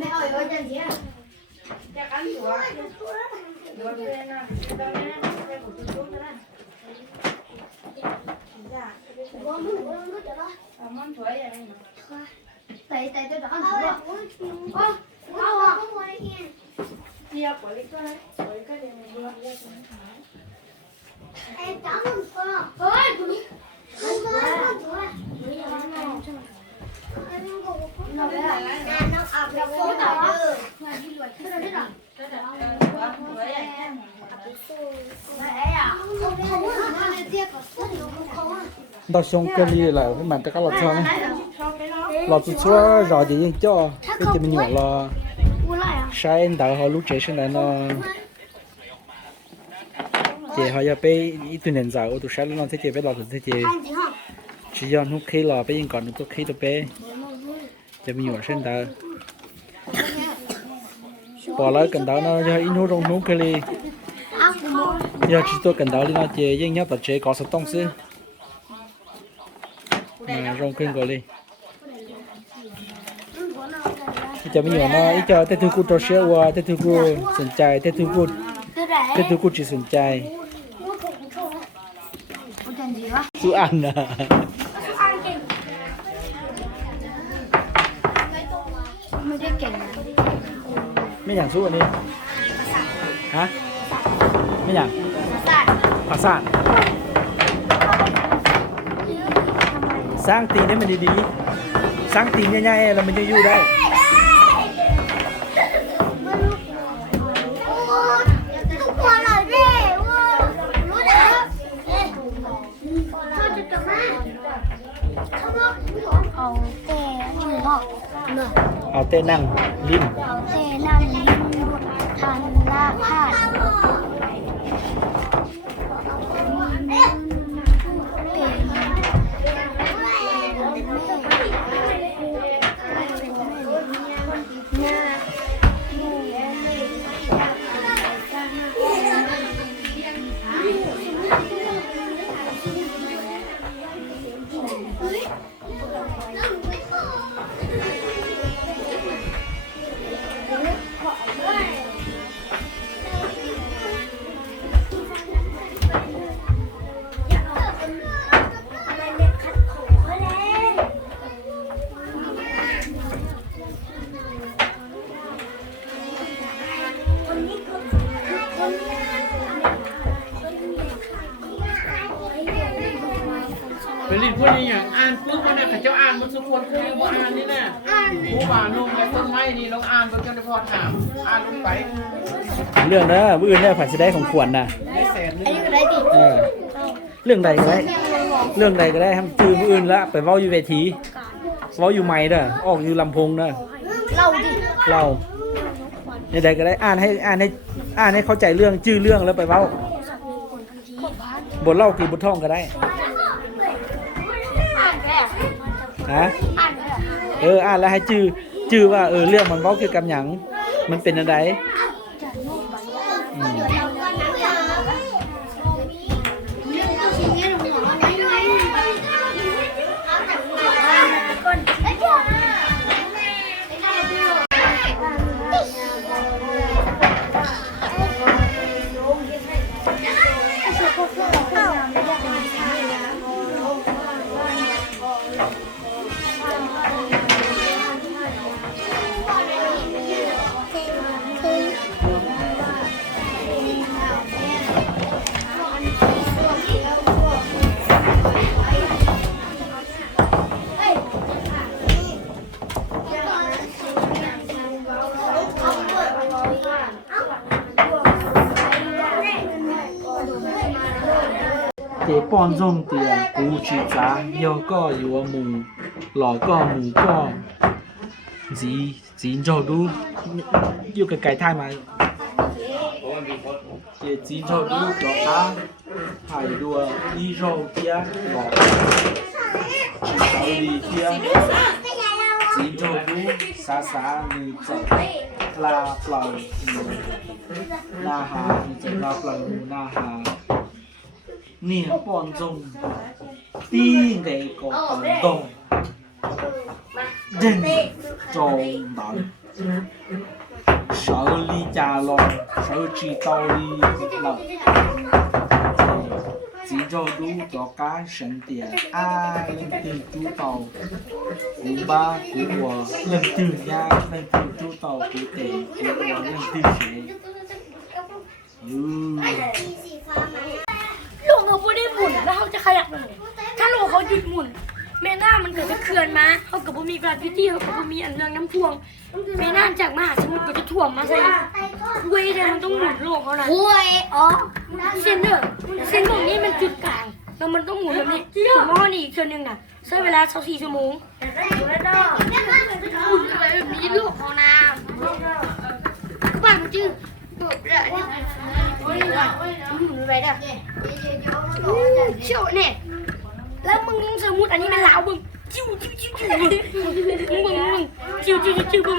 mẹ ơi ơi chân gì à chắc ăn của của bên nào bên bên của tôi đó dạ món chuối vậy tay tay tôi đã ăn rồi chia của lấy cái này vừa em chọn một con ơi đào xong cái ly là cái màn tất cả lọt cho này lọt từ xưa rồi thì yên cho cái gì mình nhỏ là sai đào họ lúc trẻ sinh này nó chị họ giờ bé ít tuổi年早tôi sai nó thế chị bé lọt thế chị chỉ do lúc khi là bé yên còn lúc khi tôi bé chị mình nhỏ sinh đào bỏ lại cần đào nó cho ít nút trong nút cái ly giờ chỉ tôi cần đào đi nó chị yên nhớ tập chế có sự tông xứ rong kinh gọi đi cho mình nhỏ nó ít cho tết thứ cô trò xe qua tết thứ cô sườn chài tết thứ cô chỉ sườn chài chú ăn à mấy nhàng chú anh đi hả mấy nhàng phạt sạn sáng tiền đấy mình đi sáng tiền nha nha là mình đi vui đâyเอาเต้นั่งลิ้นทันละพาดไปรีดพวกนี้อย่างอ่านปุ๊บมันเนี่ยเขาเจ้าอ่านมันสมควรคือว่าอ่านนี่นะผู้บ่าวนุ่งในต้นไม้นี่ลองอ่านบนเจ้าพอถามอ่านลงไป เรื่องนะมื้ออื่นเนี่ยผัดสิได้ของขวัญน่ะ ได้แสนนึง เรื่องใดก็ได้เรื่องใดก็ได้ทำจือมื้ออื่นละไปเว้าอยู่เวทีเว้าอยู่ไมค์เด้อออกอยู่ลำโพงเด้อเราในใดก็ได้อ่านให้เข้าใจเรื่องจื้อเรื่องแล้วไปเว้าบทเล่าคือบทท่องก็ได้ฮะอ่านแล้วให้จื้อว่าเรื่องมันเว้าเกี่ยวกับหยังมันเป็นอะไรđể bọn rồng tiền cú chỉ giá yêu có yêu mù lò có mù có gì cho đủ yêu cái thai mà để gì cho đủ lò cá hải đùa đi rau kia lò chỉ tao đi kia gì cho đủ xa như chạy la plầu na hà như chạy la plầu na hà nè bọn rồng tiên cái có tầm đồng dân tròn đón 12家龙，12道理老。chỉ cho đủ cho cá sinh tiền lên từ chú tàu cú ba cú bò lên từ nhà lên từ chú tàu cú tệ cú bò lên từ chế โลกเขาไม่ได้หมุนแล้วเขาจะขยับเลยถ้าโลกเขาหยุดหมุนแม่น้ามันเกิดจะเขื่อนมาเขากับบ่มีกราฟิตี้เขากับบ่มีอันเรื่องน้ำท่วมแม่น้าจากมหาสมุทรก็จะท่วมมาใส่เว้ยแต่มันต้องหมุนโลกเขานะ โอ้ยอ๋อ เส้นตรงนี้มันจุดกลางแล้วมันต้องหมุนแบบนี้ถึงมอนี่อีกเส้นหนึ่งน่ะใช้เวลา24 ชั่วโมงหมุนไปแบบนี้โลกเขานะบ้านมันจื้อแบบนี้หมุนไปได้เชี่ยวเนี่ยแล้วมึงสมมติอันนี้มันลาวมึงจิ้วมึงจิ้ว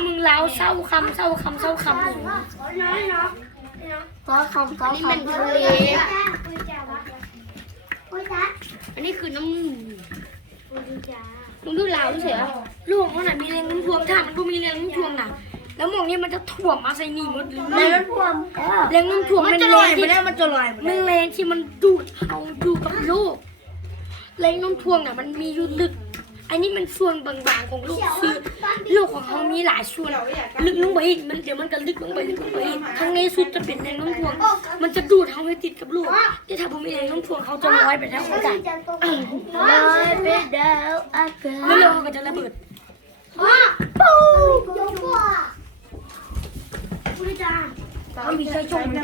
มึงลาวเศร้าคำอันนี้มันทะเลอันนี้คือน้ำมึงดูลาวเฉยๆลูกเขาน่ะมีแรงน้ำท่วมถ้ามันดูมีแรงน้ำท่วมน่ะแล้วมองนี้มันจะถ่วมมาใส่นี่หมดเลยแรงน้ำท่วมมันจะลอยไปแล้วมันจะลอยมันแรงที่มันดูดเอาดูกับโลกแรงน้ำท่วมน่ะมันมีอยู่ลึกอันนี้มันส่วนบางๆของโลกคือโลกของเขามีหลายส่วนลึกลงไปอีกมันเดี๋ยวมันก็ลึกลงไปอีกข้างในสุดจะเป็นแรงน้ำท่วมมันจะดูดเขาให้ติดกับโลกที่ถ้าผมมีแรงน้ำท่วมเขาจะลอยไปแล้วเขาจะแล้วโลกเขาก็จะระเบิด他比赛中的，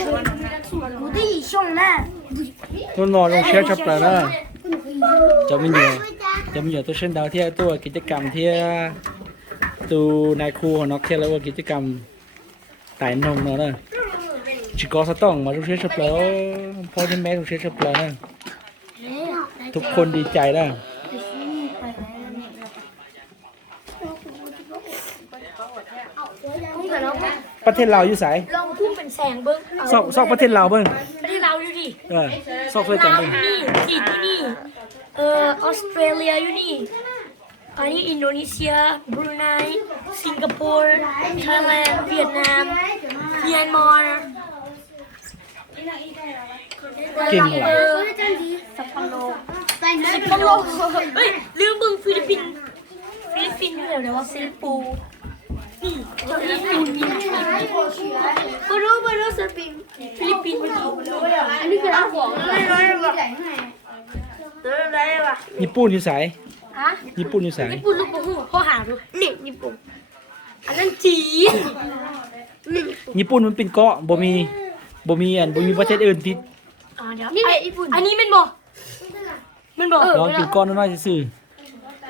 我的以上呢。 tôi ngồi trong xe chụp lại đó cho mình nhiều tôi xin đào theo tôiกิจกรรมtheo tu nai khu nó theo làกิจกรรมtại nông nó nè chỉ có saoต้องมาtrong xe chụp lạiพ่อที่แม่trong xe chụp lại nè ทุกคนดีใจนะ ประเทศลาวอยู่ไส ลองพุ่งเป็นแสงเบิ้ง ซอกประเทศลาวเบิ่ง ประเทศเราอยู่ดิ ซอกด้วยกัน ลาว เบิ่ง อยู่นี่จีนอยู่นี่ออสเตรเลียอยู่นี่อันนี้อินโดนีเซียบรูไนสิงคโปร์ไทยแลนด์เวียดนามเมียนมาร์ เก่งว่ะ สัปโลเฮ้ยลืมเบิ่งฟิลิปปินส์อยู่ไหนเดี๋ยวว่าฟิลิปปูนี่ฟิลิปปินส์มีบรูฟิลิปปินส์อันนี้คือของ ญี่ปุ่นอยู่ไส ฮะ ญี่ปุ่นอยู่ไส ญี่ปุ่นลูกปูพ่อหาดูนี่ญี่ปุ่นอันนั้นจีนนี่ ญี่ปุ่นมันเป็นเกาะบ่มีประเทศอื่นที่ เดี๋ยวนี่ญี่ปุ่นอันนี้มันบอกมันบอก เราเป็นเกาะน้อยๆซื่อ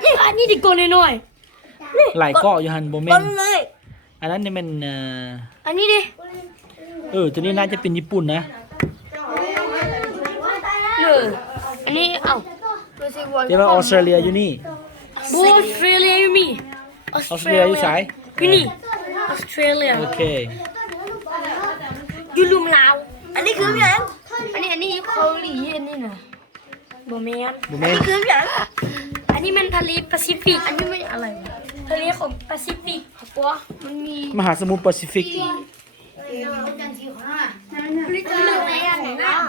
นี่อันนี้ดิโกน้อย ๆหลายเกาะอยู่หั่นบ่แม่น เลย อันนั้นนี่มัน อันนี้ดิ ตัวนี้น่าจะเป็นญี่ปุ่นนะ อันนี้เอ้า แต่ว่าออสเตรเลียอยู่นี่ ออสเตรเลียอยู่มี ออสเตรเลียอยู่ไส อยู่นี่ออสเตรเลีย โอเค อยู่ลุมลาวอันนี้คืออย่างอันนี้เกาหลีอันนี้น่ะบ่แม่น บ่แม่น คืออย่างอันนี้มันทะเลแปซิฟิกอันนี้ไม่อะไรทะเลของแปซิฟิกครับว่ามันมี มหาสมุทรแปซิฟิก เรื่องอะไรอ่ะไหนบ้าง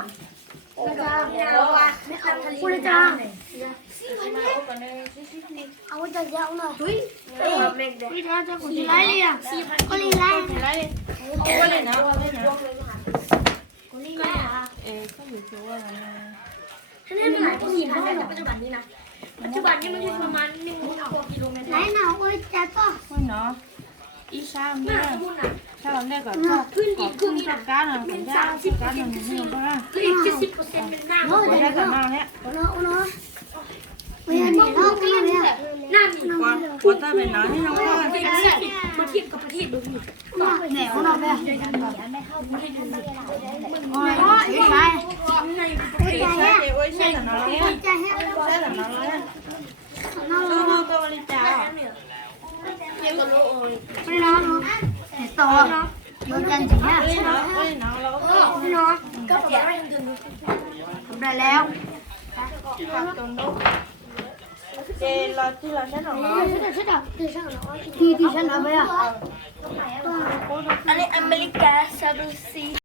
คุณจ้าเอาจะเยอะหน่อยคุณจ้าจะคุณไล่เลยอ่ะคุณไล่เอาเลยนะคุณไล่ฉันเล่นมาหลายปีแล้วในปัจจุบันนี้นะปัจจุบันนี้มันอยู่ประมาณ1.6 กิโลเมตร 来拿我家到。 เนาะอีชา เมื่ เนี่ อย สมมุตินะ ถ้าเราเรียกกับชอบ พื้นดินคือมี ชอบการอะไรกันยากการอะไรนี่ก็ได้ คืออีก70%เป็นน้ำ ไม่ได้กันมาเนี่ย 我要你老公呀。 น้ำนี่ ว่าถ้าเป็นน้ำนี่น้องก็ มันเทียบกับประเทศดูนี่ ไหนของเราแม่ ใช่ ในประเทศ ใช่โอ้ยใช่แต่น้องเนี่ยใช่แต่น้องเนี่ยน้องก็บริจาค 不知道吗？走，有点急呀。 น้องเราก็ เนาะก็เปลี่ยนให้เดือน 来了。 จนลูก เจเราที่เราใช้ของเรา ที่ฉันเอาไปอ่ะ อันนี้อเมริกาซาบูซี